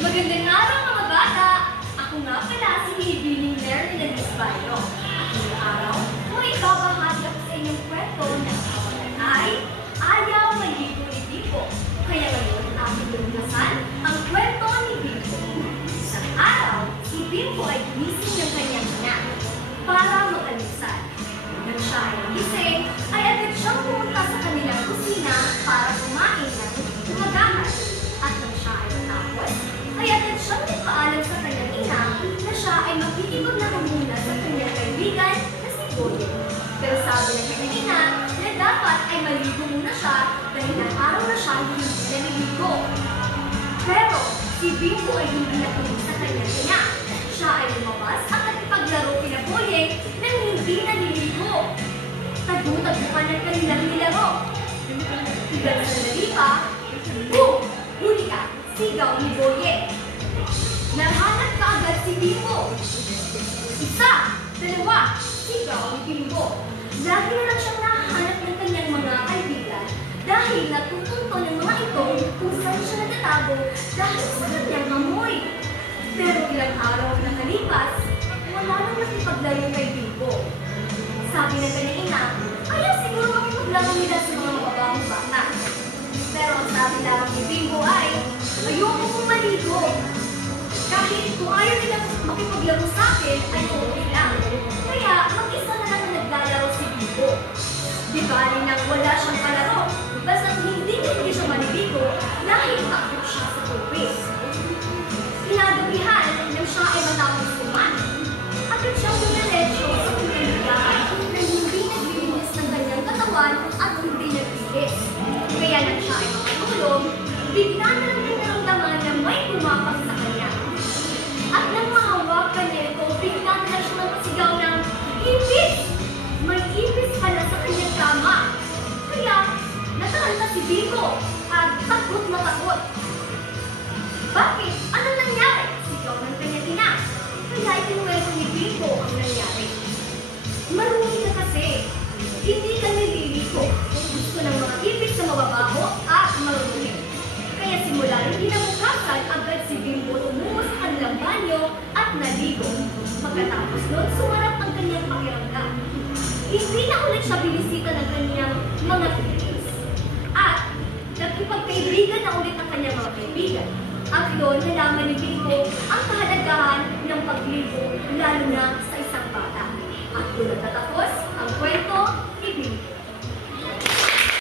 Magandang araw mga bata! Ako nga pala si Hibiling Nerlin Bayo. At ngayong araw, may ibabahagi ako sa inyong kwento na kawalan ay Ayaw Maligo ni Bibo. Kaya ngayon, aking luminasan ang kwento ni Bimbo. Isang araw, si Bimbo ay gumising ng kanyang ina para mag-almusal. Nang siya ay nagising, ay agad siyang pumunta sa kanilang kusina para kumain ng umagahan. At nang siya ay natapos, ay agad siyang nagpaalam sa kanyang ina na siya ay makikipag na muna sa kanyang kaibigan na si Boye. Pero sabi ng kanyang ina na dapat ay maligo muna siya dahil ng araw na siya hindi naliligo. Pero si Bimbo ay hindi nakinig sa kanyang ina. Siya ay lumabas at nakipaglaro kina Boye nang hindi naliligo. Tagu-taguan ng kanilang nilaro. Hanggang sa sandali pa, boom! Huli ka! Sigaw ni Boye. Nahanap ka agad si Bimbo. Isa, dalawa, sigaw ni Bimbo. Lagi na lang siyang nahanap ng kanyang mga kaibigan dahil natutunto ng mga ito kung saan siya nagtatago dahil sa kanyang amoy. Pero ilang araw na nakalipas, wala nang nakipaglaro kay Bimbo. Sabi ng kanyang ina, ayaw siguro makipaglaro nila sa mga mababang bata. Pero ang sabi lang ni Bimbo ay, ayoko kong maligo. Kahit kung ayaw nilang makipaglaro sa akin, ay okay lang. Kaya mag-isa na lang naglalaro si Bimbo. Di bali nang wala siyang kalaro, basta hindi siya maliligo dahil takot siya sa tubig. Kinagabihan nang siya ay matapos kumain. Agad siyang dumiretso sa kanyang higaan na hindi naglilinis ng kanyang katawan at hindi nagbihis. Kaya nang siya ay makatulog, bigla na lang naramdaman na may pumapak sa kanya. At nang mahawakan niya ito, bigla na lang siya magpasigaw ng ipis! May ipis pala sa kanyang kama. Kaya nataranta si Bimbo at takot na takot. Bakit? Anong nangyari? Sigaw ng kanyang ina. Kaya ikinuwento ni Bimbo ang nangyari. Marumi ka kasi. Hindi ka nililigo. Gusto ng mga ipis na mababaho at marumi. Kaya simula rin kinabukasan, agad si Bimbo tumungo sa kanilang banyo at naligo. Pagkatapos nun, sumarap ang kanyang pakiramdam. Hindi na ulit siya binisita ng kanyang mga ipis. At nagkipagkaibigan na ulit ang kanyang mga kaibigan. At doon nalaman ni Bimbo ang kahalagahan ng pagligo lalo na sa isang bata. At doon natatapos ang kwento